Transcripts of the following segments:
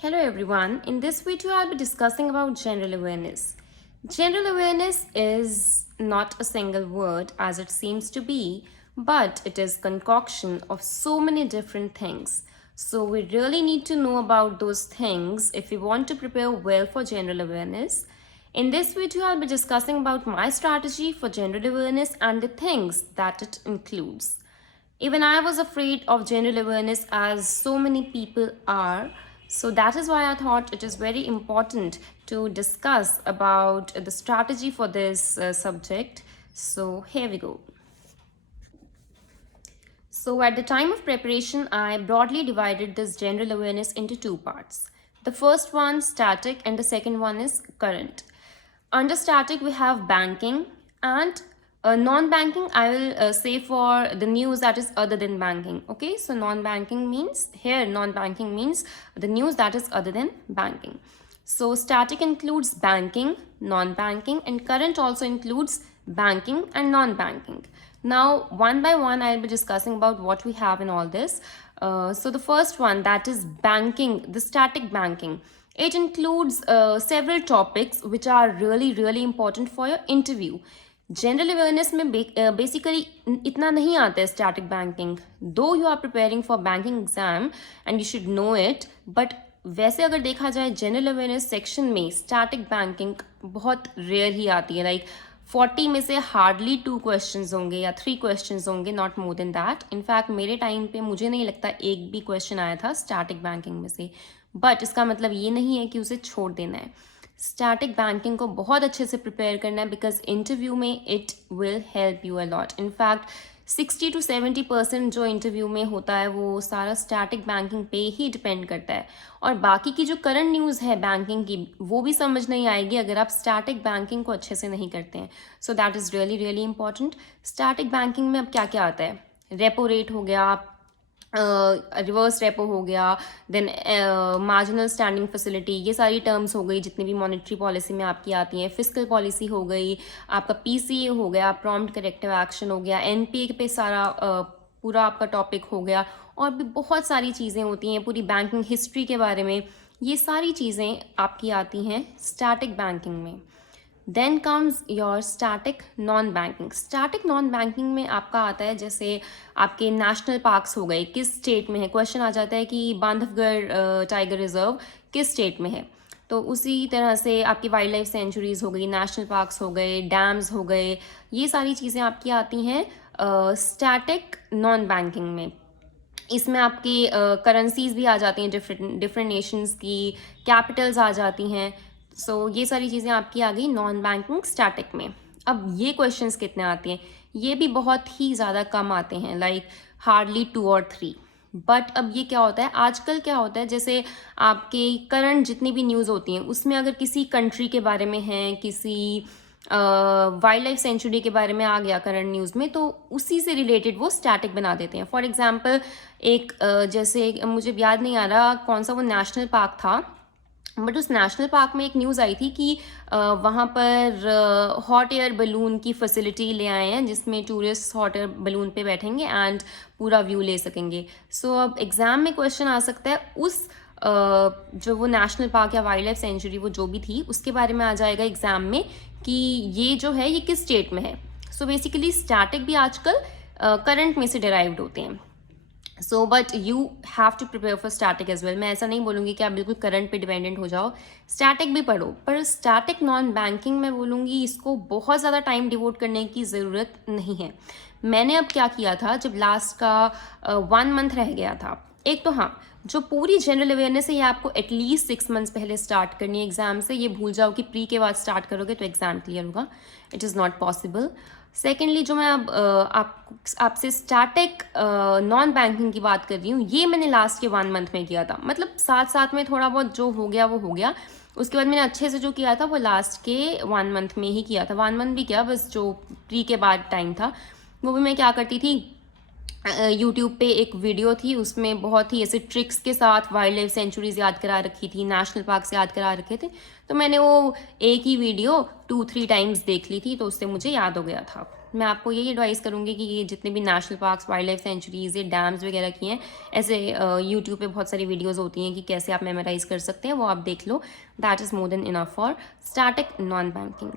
Hello everyone, in this video I'll be discussing about general awareness. General awareness is not a single word as it seems to be, but it is concoction of so many different things. So we really need to know about those things if we want to prepare well for general awareness. In this video I'll be discussing about my strategy for general awareness and the things that it includes. Even I was afraid of general awareness as so many people are. So that is why I thought it is very important to discuss about the strategy for this subject. So here we go. So at the time of preparation, I broadly divided this general awareness into two parts. The first one, static, and the second one is current. Under static, we have banking and non-banking. I will say for the news that is other than banking. Okay, so non-banking means non-banking means the news that is other than banking. So static includes banking, non-banking, and current also includes banking and non-banking. Now, one by one, I'll be discussing about what we have in all this. So the first one, that is banking, the static banking. It includes several topics which are really important for your interview. General awareness में basically इतना नहीं आता है static banking, though you are preparing for banking exam and you should know it, but वैसे अगर देखा जाए general awareness section में स्टैटिक बैंकिंग बहुत रेयर ही आती है. लाइक 40 में से हार्डली 2 क्वेश्चंस होंगे या 3 क्वेश्चंस होंगे, not more than that. In fact मेरे टाइम पे मुझे नहीं लगता एक भी क्वेश्चन आया था स्टैटिक बैंकिंग में से, बट इसका मतलब ये नहीं है कि उसे छोड़ देना है. स्टैटिक बैंकिंग को बहुत अच्छे से प्रिपेयर करना है बिकॉज इंटरव्यू में it will help you a lot. In fact 60 to 70% जो इंटरव्यू में होता है वो सारा स्टैटिक बैंकिंग पे ही डिपेंड करता है. और बाकी की जो करंट न्यूज़ है बैंकिंग की वो भी समझ नहीं आएगी अगर आप स्टैटिक बैंकिंग को अच्छे से नहीं करते हैं. So that is really important. Static banking में अब क्या क्या आता है? रेपो रेट हो गया, रिवर्स रेपो हो गया, देन मार्जिनल स्टैंडिंग फैसिलिटी, ये सारी टर्म्स हो गई जितनी भी मॉनेटरी पॉलिसी में आपकी आती हैं. फिस्कल पॉलिसी हो गई, आपका पीसीए हो गया, प्रॉम्प्ट करेक्टिव एक्शन हो गया, एनपीए पे सारा पूरा आपका टॉपिक हो गया, और भी बहुत सारी चीज़ें होती हैं पूरी बैंकिंग हिस्ट्री के बारे में. ये सारी चीज़ें आपकी आती हैं स्टैटिक बैंकिंग में. Then comes your static non banking. Static non banking में आपका आता है जैसे आपके नेशनल पार्क्स हो गए, किस स्टेट में है. क्वेश्चन आ जाता है कि बांधवगढ़ टाइगर रिजर्व किस स्टेट में है. तो उसी तरह से आपकी वाइल्ड लाइफ सेंचुरीज हो गई, नेशनल पार्क्स हो गए, डैम्स हो गए, ये सारी चीज़ें आपकी आती हैं स्टैटिक नॉन बैंकिंग में. इसमें आपकी करेंसीज भी आ जाती हैं, डिफरेंट नेशंस की कैपिटल्स आ जाती हैं. सो ये सारी चीज़ें आपकी आ गई नॉन बैंकिंग स्टैटिक में. अब ये क्वेश्चंस कितने आते हैं? ये भी बहुत ही ज़्यादा कम आते हैं, लाइक हार्डली 2 और 3. बट अब ये क्या होता है आजकल, क्या होता है जैसे आपके करंट जितनी भी न्यूज़ होती हैं उसमें अगर किसी कंट्री के बारे में है, किसी वाइल्ड लाइफ सेंचुरी के बारे में आ गया करंट न्यूज़ में, तो उसी से रिलेटेड वो स्टैटिक बना देते हैं. फॉर एग्जांपल एक जैसे मुझे याद नहीं आ रहा कौन सा वो नेशनल पार्क था, बट उस नेशनल पार्क में एक न्यूज़ आई थी कि वहाँ पर हॉट एयर बलून की फैसिलिटी ले आए हैं जिसमें टूरिस्ट हॉट एयर बलून पे बैठेंगे एंड पूरा व्यू ले सकेंगे. सो अब एग्ज़ाम में क्वेश्चन आ सकता है उस जो वो नेशनल पार्क या वाइल्ड लाइफ सेंचुरी वो जो भी थी उसके बारे में आ जाएगा एग्ज़ाम में कि ये जो है ये किस स्टेट में है. सो बेसिकली स्टैटिक भी आजकल करंट में से डिराइव्ड होते हैं. So but you have to prepare for static as well. मैं ऐसा नहीं बोलूँगी कि आप बिल्कुल करंट पे डिपेंडेंट हो जाओ, स्टैटिक भी पढ़ो, पर स्टैटिक नॉन बैंकिंग मैं बोलूँगी इसको बहुत ज़्यादा टाइम डिवोट करने की ज़रूरत नहीं है. मैंने अब क्या किया था जब लास्ट का 1 मंथ रह गया था, एक तो हाँ जो पूरी जनरल अवेयरनेस है ये आपको एटलीस्ट 6 मंथ्स पहले स्टार्ट करनी है एग्जाम से. ये भूल जाओ कि प्री के बाद स्टार्ट करोगे तो एग्जाम क्लियर होगा, it is not possible. Secondly जो मैं अब आपसे स्टैटिक नॉन बैंकिंग की बात कर रही हूँ, ये मैंने लास्ट के 1 मंथ में किया था. मतलब साथ में थोड़ा बहुत जो हो गया वो हो गया. उसके बाद मैंने अच्छे से जो किया था वो लास्ट के 1 मंथ में ही किया था. 1 मंथ भी क्या, बस जो प्री के बाद टाइम था वो भी मैं क्या करती थी, यूट्यूब पे एक वीडियो थी उसमें बहुत ही ऐसे ट्रिक्स के साथ वाइल्ड लाइफ सेंचुरीज याद करा रखी थी, नेशनल पार्क्स याद करा रखे थे. तो मैंने वो एक ही वीडियो 2-3 टाइम्स देख ली थी तो उससे मुझे याद हो गया था. मैं आपको यही एडवाइस करूँगी कि ये जितने भी national parks, wild life centuries, ये डैम्स वगैरह की हैं, ऐसे यूट्यूब पे बहुत सारी वीडियोज़ होती हैं कि कैसे आप मेमोराइज़ कर सकते हैं, वो आप देख लो। That is more than enough for static non banking.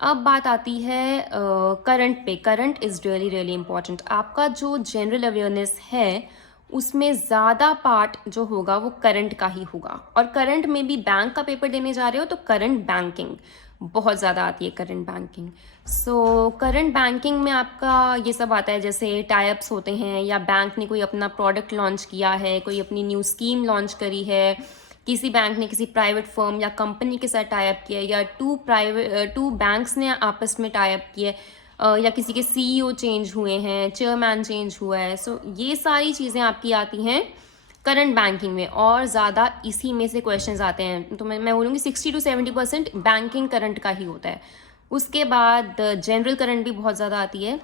अब बात आती है करंट पे। Current is really really important. आपका जो जनरल अवेयरनेस है उसमें ज़्यादा पार्ट जो होगा वो करंट का ही होगा, और करंट में भी बैंक का पेपर देने जा रहे हो तो करंट बैंकिंग बहुत ज़्यादा आती है, current banking. So current banking में आपका ये सब आता है, जैसे टाइप्स होते हैं, या बैंक ने कोई अपना प्रोडक्ट लॉन्च किया है, कोई अपनी न्यू स्कीम लॉन्च करी है, किसी बैंक ने किसी प्राइवेट फर्म या कंपनी के साथ टाइप किया, या टू बैंक्स ने आपस में टाइप किए, या किसी के सीईओ चेंज हुए हैं, चेयरमैन चेंज हुआ है। सो ये सारी चीज़ें आपकी आती हैं करंट बैंकिंग में, और ज़्यादा इसी में से क्वेश्चंस आते हैं। तो मैं बोलूँगी 60 to 70% बैंकिंग करंट का ही होता है। उसके बाद जनरल करंट भी बहुत ज़्यादा आती है,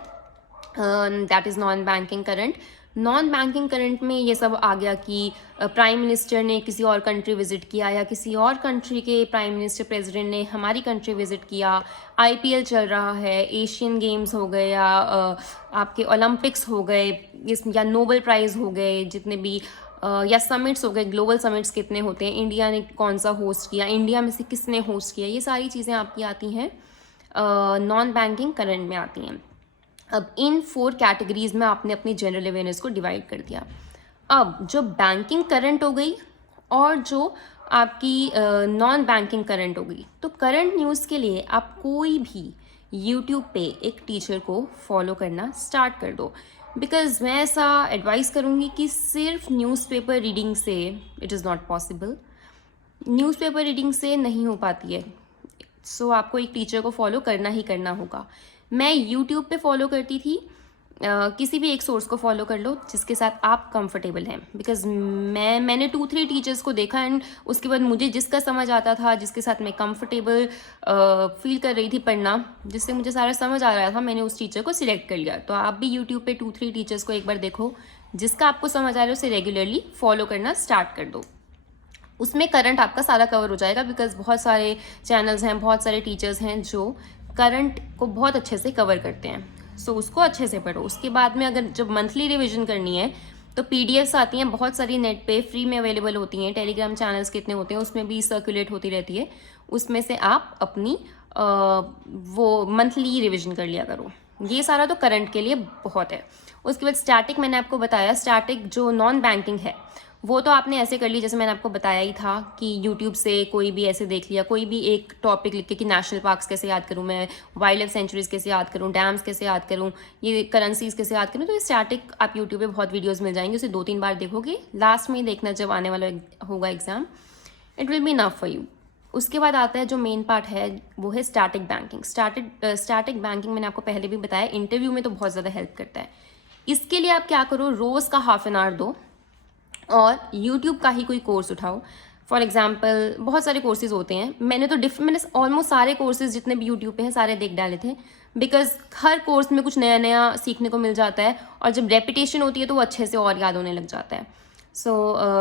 that is non banking current. Non banking current में ये सब आ गया कि प्राइम मिनिस्टर ने किसी और कंट्री विजिट किया, या किसी और कंट्री के प्राइम मिनिस्टर प्रेसिडेंट ने हमारी कंट्री विजिट किया, आईपीएल चल रहा है, एशियन गेम्स हो गए, या आपके ओलंपिक्स हो गए, या नोबेल प्राइज़ हो गए जितने भी, या समिट्स हो गए, ग्लोबल समिट्स कितने होते हैं, इंडिया ने कौन सा होस्ट किया, इंडिया में से किसने होस्ट किया, ये सारी चीज़ें आपकी आती हैं नॉन बैंकिंग करंट में आती हैं। अब इन 4 कैटेगरीज में आपने अपनी जनरल अवेयरनेस को डिवाइड कर दिया। अब जो बैंकिंग करंट हो गई और जो आपकी नॉन बैंकिंग करंट हो गई, तो करंट न्यूज़ के लिए आप कोई भी यूट्यूब पे एक टीचर को फॉलो करना स्टार्ट कर दो, बिकॉज मैं ऐसा एडवाइस करूँगी कि सिर्फ न्यूज़पेपर रीडिंग से it is not possible. Newspaper reading से नहीं हो पाती है। सो आपको एक टीचर को फॉलो करना ही करना होगा। मैं यूट्यूब पे फॉलो करती थी, किसी भी एक सोर्स को फॉलो कर लो जिसके साथ आप कंफर्टेबल हैं, बिकॉज मैंने 2-3 टीचर्स को देखा, एंड उसके बाद मुझे जिसका समझ आता था, जिसके साथ मैं कंफर्टेबल फील कर रही थी पढ़ना, जिससे मुझे सारा समझ आ रहा था, मैंने उस टीचर को सिलेक्ट कर लिया। तो आप भी यूट्यूब पे 2-3 टीचर्स को एक बार देखो, जिसका आपको समझ आ रहा है उसे रेगुलरली फॉलो करना स्टार्ट कर दो। उसमें करंट आपका सारा कवर हो जाएगा, बिकॉज बहुत सारे चैनल्स हैं, बहुत सारे टीचर्स हैं जो करंट को बहुत अच्छे से कवर करते हैं। सो उसको अच्छे से पढ़ो। उसके बाद में अगर जब मंथली रिवीजन करनी है तो पीडीएफ्स आती हैं बहुत सारी, नेट पे फ्री में अवेलेबल होती हैं। टेलीग्राम चैनल्स कितने होते हैं उसमें भी सर्कुलेट होती रहती है, उसमें से आप अपनी वो मंथली रिवीजन कर लिया करो। ये सारा तो करंट के लिए बहुत है। उसके बाद स्टैटिक मैंने आपको बताया, स्टैटिक जो नॉन बैंकिंग है वो तो आपने ऐसे कर ली जैसे मैंने आपको बताया ही था कि यूट्यूब से कोई भी ऐसे देख लिया, कोई भी एक टॉपिक लिख के कि नेशनल पार्क्स कैसे याद करूँ मैं, वाइल्ड लाइफ सेंचुरीज कैसे याद करूँ, डैम्स कैसे याद करूँ, ये करेंसीज कैसे याद करूँ। तो ये स्टैटिक आप यूट्यूब पे बहुत वीडियोस मिल जाएंगे, उसे 2-3 बार देखोगे, लास्ट में देखना जब आने वाला होगा exam, it will be enough for you. उसके बाद आता है जो मेन पार्ट है वो है स्टैटिक बैंकिंग। स्टैटिक बैंकिंग मैंने आपको पहले भी बताया, इंटरव्यू में तो बहुत ज़्यादा हेल्प करता है। इसके लिए आप क्या करो, रोज़ का ½ एन आवर दो और यूट्यूब का ही कोई कोर्स उठाओ। फॉर एग्जाम्पल बहुत सारे कोर्सेज होते हैं, मैंने ऑलमोस्ट सारे कोर्सेज जितने भी यूट्यूब पे हैं सारे देख डाले थे, बिकॉज हर कोर्स में कुछ नया नया सीखने को मिल जाता है, और जब रेपिटेशन होती है तो वो अच्छे से और याद होने लग जाता है। सो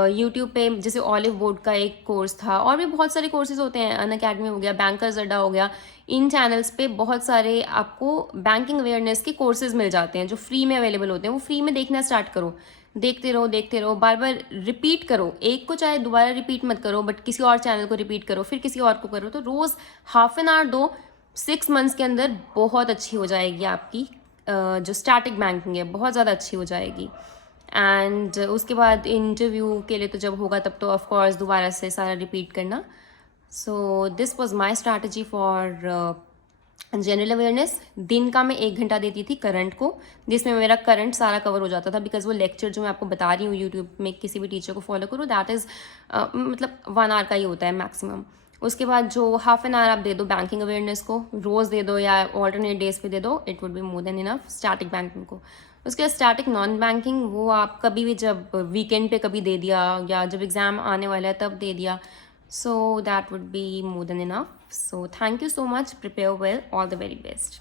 यूट्यूब पे जैसे ऑलिव बोर्ड का एक कोर्स था, और भी बहुत सारे कोर्सेज होते हैं, अनअकैडमी हो गया, बैंकर्स अड्डा हो गया, इन चैनल्स पे बहुत सारे आपको बैंकिंग अवेयरनेस के कोर्सेज मिल जाते हैं जो फ्री में अवेलेबल होते हैं। वो फ्री में देखना स्टार्ट करो, देखते रहो, बार बार रिपीट करो, एक को चाहे दोबारा रिपीट मत करो, बट किसी और चैनल को रिपीट करो, फिर किसी और को करो। तो रोज़ ½ एन आवर दो, 6 मंथ्स के अंदर बहुत अच्छी हो जाएगी आपकी जो स्टैटिक बैंकिंग है, बहुत ज़्यादा अच्छी हो जाएगी। एंड उसके बाद इंटरव्यू के लिए तो जब होगा तब तो ऑफकोर्स दोबारा से सारा रिपीट करना। So this was my strategy for general awareness. दिन का मैं 1 घंटा देती थी करंट को, जिसमें मेरा करंट सारा कवर हो जाता था, बिकॉज वो लेक्चर जो मैं आपको बता रही हूँ यूट्यूब में किसी भी टीचर को फॉलो करो, दैट इज़ मतलब 1 आवर का ही होता है मैक्सिमम। उसके बाद जो ½ एन आवर आप दे दो बैंकिंग अवेयरनेस को, रोज़ दे दो या ऑल्टरनेट डेज पे दे दो, it would be more than enough static banking को। उसके बाद स्टैटिक नॉन बैंकिंग, वो आप कभी भी जब वीकेंड पे कभी दे दिया, या जब एग्ज़ाम आने वाला है तब दे दिया, so that would be more than enough. So thank you so much, prepare well, all the very best.